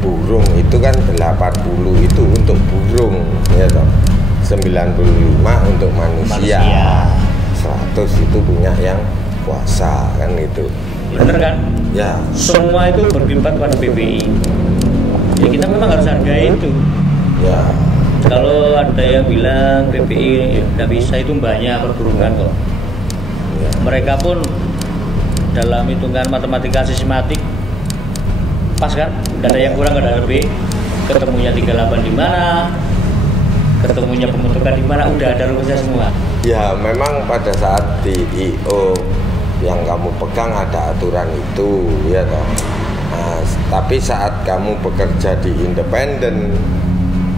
burung itu kan 80 itu untuk burung ya toh. 95 untuk manusia. 100 itu punya yang puasa kan itu. Bener kan? Ya. Semua itu berpihak pada PPI. Ya kita memang harus hargai itu. Ya. Kalau ada yang bilang PPI nggak bisa, itu banyak perburungan kok. Ya. Mereka pun dalam hitungan matematika sistematik pas kan? Nggak ada yang kurang, nggak ada lebih. Ketemunya 38 di mana? Ketemunya pembentukan di mana? Udah ada rumusnya semua. Ya memang pada saat di IO yang kamu pegang ada aturan itu ya toh. Nah, tapi saat kamu bekerja di independen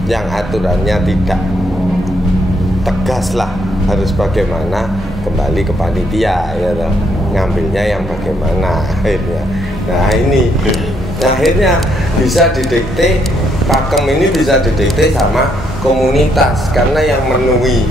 yang aturannya tidak tegas lah, harus bagaimana, kembali ke panitia ya toh, ngambilnya yang bagaimana akhirnya. Nah ini akhirnya bisa didikte, pakem ini bisa didikte sama komunitas karena yang memenuhi.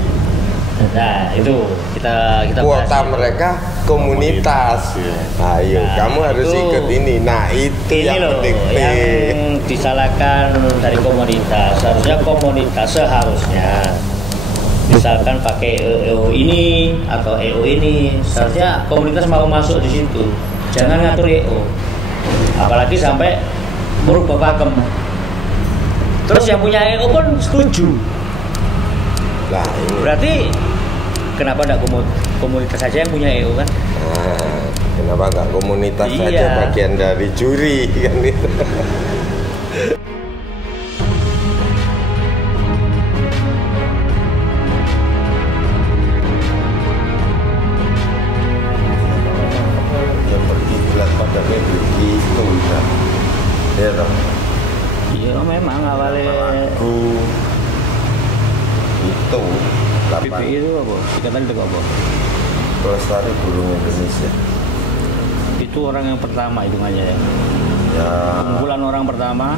Nah itu kita kuota mereka komunitas. Ayo nah, kamu harus ikut ini. Nah itu ini yang loh penting. Yang disalahkan dari komunitas. Harusnya komunitas seharusnya misalkan pakai EO ini atau EO ini, seharusnya komunitas mau masuk di situ. Jangan ngatur EO. Apalagi sampai merubah pakem. Terus yang punya EO pun setuju. Nah, ini. Berarti kenapa enggak komunitas saja yang punya EO kan? Nah, kenapa enggak komunitas saja iya. bagian dari juri kan itu? Ya berkiblat pada PBI itu udah. Ya toh. Iya memang awalnya Lagu itu PPI itu apa? Ikatan itu apa? Pelestari Burung Indonesia. Itu orang yang pertama hitungannya ya. Ya. Kumpulan orang pertama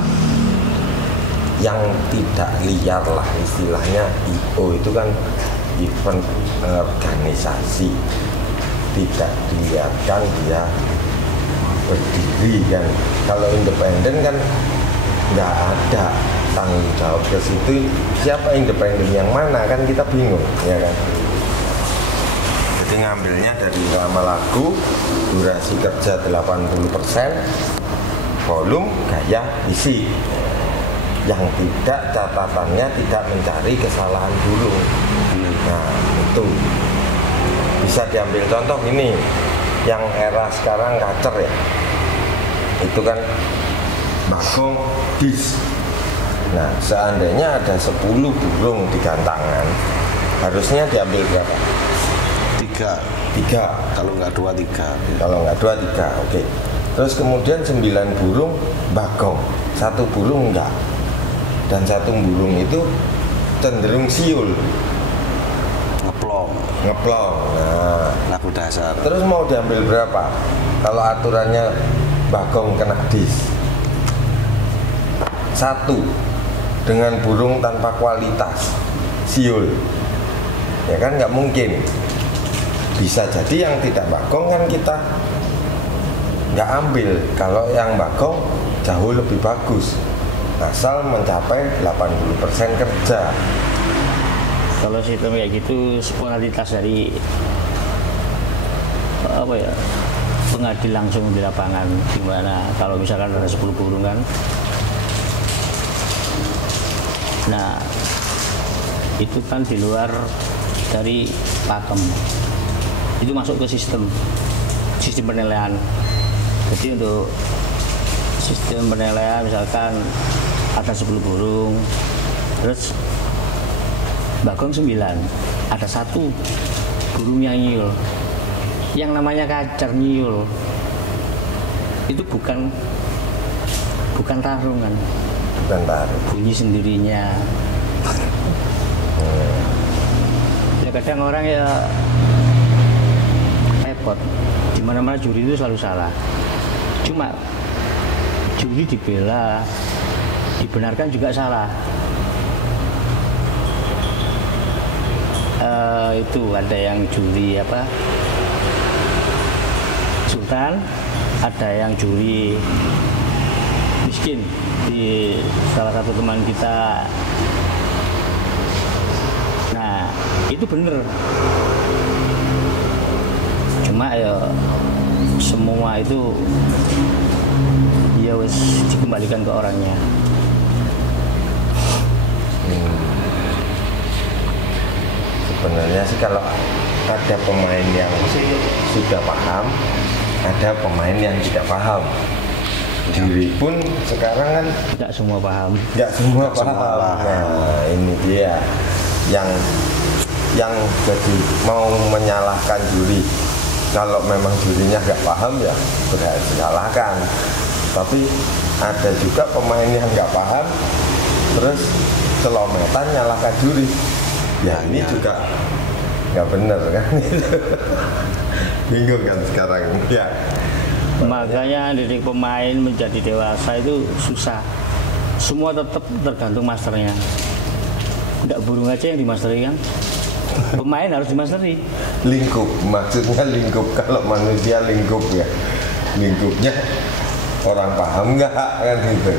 yang tidak liar lah istilahnya. IO itu kan event organisasi, tidak dilihatkan dia berdiri kan. Kalau independen kan nggak ada tanggung jawab ke situ, siapa independen yang mana kan kita bingung ya kan. Jadi ngambilnya dari nama lagu, durasi kerja 80%, volume, gaya, isi. Yang tidak, catatannya tidak mencari kesalahan dulu. Nah itu bisa diambil contoh ini, yang era sekarang kacer ya, itu kan Bagong dis. Nah, seandainya ada 10 burung di gantangan, harusnya diambil berapa? 3. Kalau nggak 2, 3. Kalau nggak 2, 3, oke. Terus kemudian 9 burung bagong, 1 burung enggak. Dan 1 burung itu cenderung siul. Ngeplong. Nah, Lagu dasar. terus mau diambil berapa? Kalau aturannya bagong kena dis. 1 dengan burung tanpa kualitas siul, ya kan nggak mungkin. Bisa jadi yang tidak bagong kan kita nggak ambil. Kalau yang bagong jauh lebih bagus, asal mencapai 80% kerja. kalau sistem kayak gitu spontanitas dari apa ya, pengadil langsung di lapangan, gimana kalau misalkan ada 10 burung kan. Nah itu kan di luar dari pakem, itu masuk ke sistem penilaian. Jadi untuk sistem penilaian misalkan ada 10 burung, terus bagong 9, ada 1 burung yang nyiul, yang namanya kacer nyiul itu bukan tarungan, Bukan taruh. bunyi sendirinya. Ya kadang orang ya repot, dimana-mana juri itu selalu salah. Cuma juri dibela, dibenarkan juga salah. Itu ada yang juri apa, Sultan, ada yang juri miskin di salah satu teman kita. Nah, itu bener. Cuma ya semua itu ya wis dikembalikan ke orangnya. Sebenarnya sih kalau ada pemain yang sudah paham, ada pemain yang tidak paham. Diri pun sekarang kan Tidak semua paham. nggak semua paham. Nah, ini dia yang jadi mau menyalahkan juri. Kalau memang jurinya nggak paham ya berarti disalahkan. Tapi ada juga pemain yang nggak paham terus celometan nyalahkan juri. Ya ini juga nggak bener kan? Bingung kan sekarang ya. Makanya didik pemain menjadi dewasa itu susah. Semua tetap tergantung masternya. Tidak burung aja yang dimasteri kan. Pemain harus dimasteri. Lingkup, maksudnya lingkup. Kalau manusia lingkup ya, lingkupnya orang paham nggak kan gitu.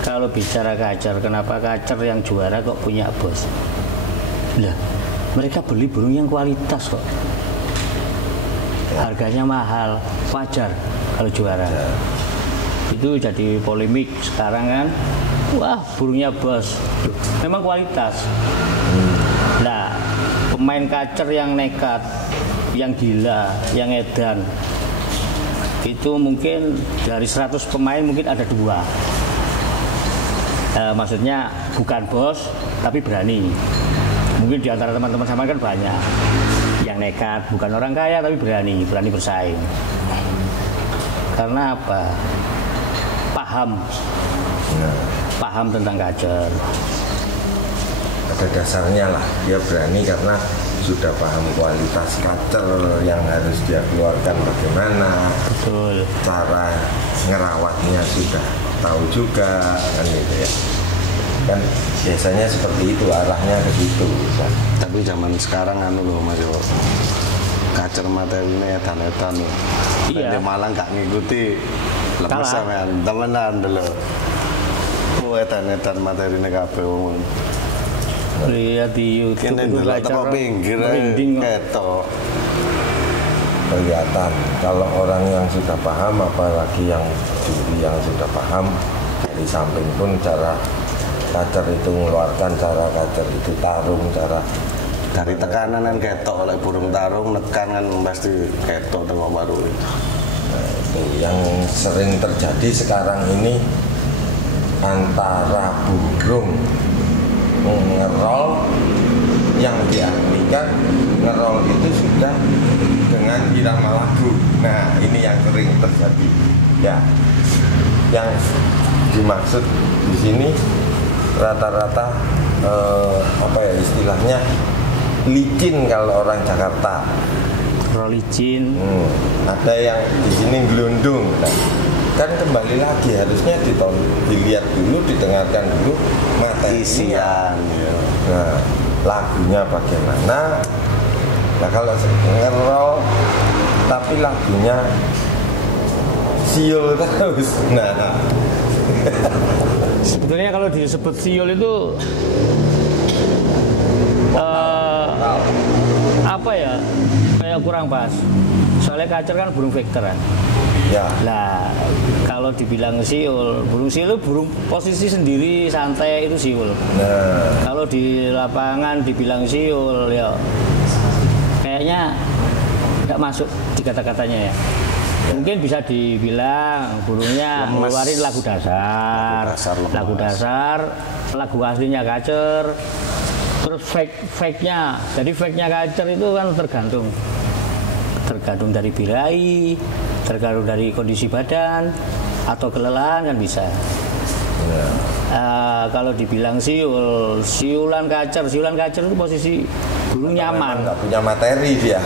Kalau bicara kacer, kenapa kacer yang juara kok punya bos? Lah, mereka beli burung yang kualitas kok. Harganya mahal, wajar kalau juara. Itu jadi polemik sekarang kan. Wah, burungnya bos. Loh, memang kualitas. Nah, pemain kacer yang nekat, yang gila, yang edan, itu mungkin dari 100 pemain mungkin ada 2. Maksudnya bukan bos, tapi berani. Mungkin di antara teman-teman sama kan banyak yang nekat, bukan orang kaya tapi berani bersaing. Karena apa? Paham tentang kacer. Ada dasarnya lah, dia berani karena sudah paham kualitas kacer yang harus dia keluarkan bagaimana. Betul. Cara ngerawatnya sudah tahu juga kan gitu ya. Kan biasanya seperti itu, arahnya ke situ kan. Tapi zaman sekarang anu loh Mas Yo. Kacer materinya edan-edan loh. Iya. Di Malang gak ngikuti lemes Kalah. sampean temenan dulu. Edan-edan materinya kabeh wong. Lihat di YouTube Kene itu ndelok teko kacer pinggir merinding kok. ketok. Kelihatan kalau orang yang sudah paham, apalagi yang juri yang sudah paham, dari samping pun cara kacer itu mengeluarkan, cara kacer itu tarung, cara Dari tekanan kan ketok oleh burung tarung nekan kan pasti ketok tengok baru itu. Nah, itu yang sering terjadi sekarang ini antara burung ngerol yang diartikan ngerol itu sudah dengan irama lagu. Nah ini yang sering terjadi ya. Yang dimaksud di sini rata-rata apa ya istilahnya licin kalau orang Jakarta. Licin. Ada yang di sini gelundung. Nah, kan kembali lagi harusnya dilihat dulu, didengarkan dulu materinya. Isian ya. Nah, lagunya bagaimana? Nah, kalau ngerol tapi lagunya siul terus. Nah, Sebetulnya kalau disebut siul itu apa ya? Kayak kurang pas. Soalnya kacer kan burung vektor kan. ya. Lah, kalau dibilang siul, burung siul itu burung posisi sendiri santai itu siul. Nah, Kalau di lapangan dibilang siul ya kayaknya tidak masuk di kata-katanya ya. Mungkin bisa dibilang burungnya Lemes. ngeluarin lagu dasar, Lagu dasar, lagu aslinya kacer, terus fake-nya. Jadi fake-nya kacer itu kan tergantung dari birahi, tergantung dari kondisi badan atau kelelahan kan bisa. ya. Kalau dibilang siulan kacer itu posisi burung nyaman. Nggak punya materi dia.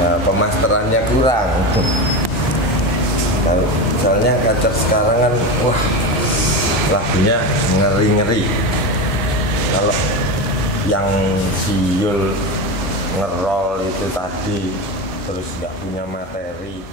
Nah, pemasterannya kurang. Kalau misalnya kacer sekarang kan, wah lagunya ngeri-ngeri. Kalau yang siul ngerol itu tadi terus nggak punya materi,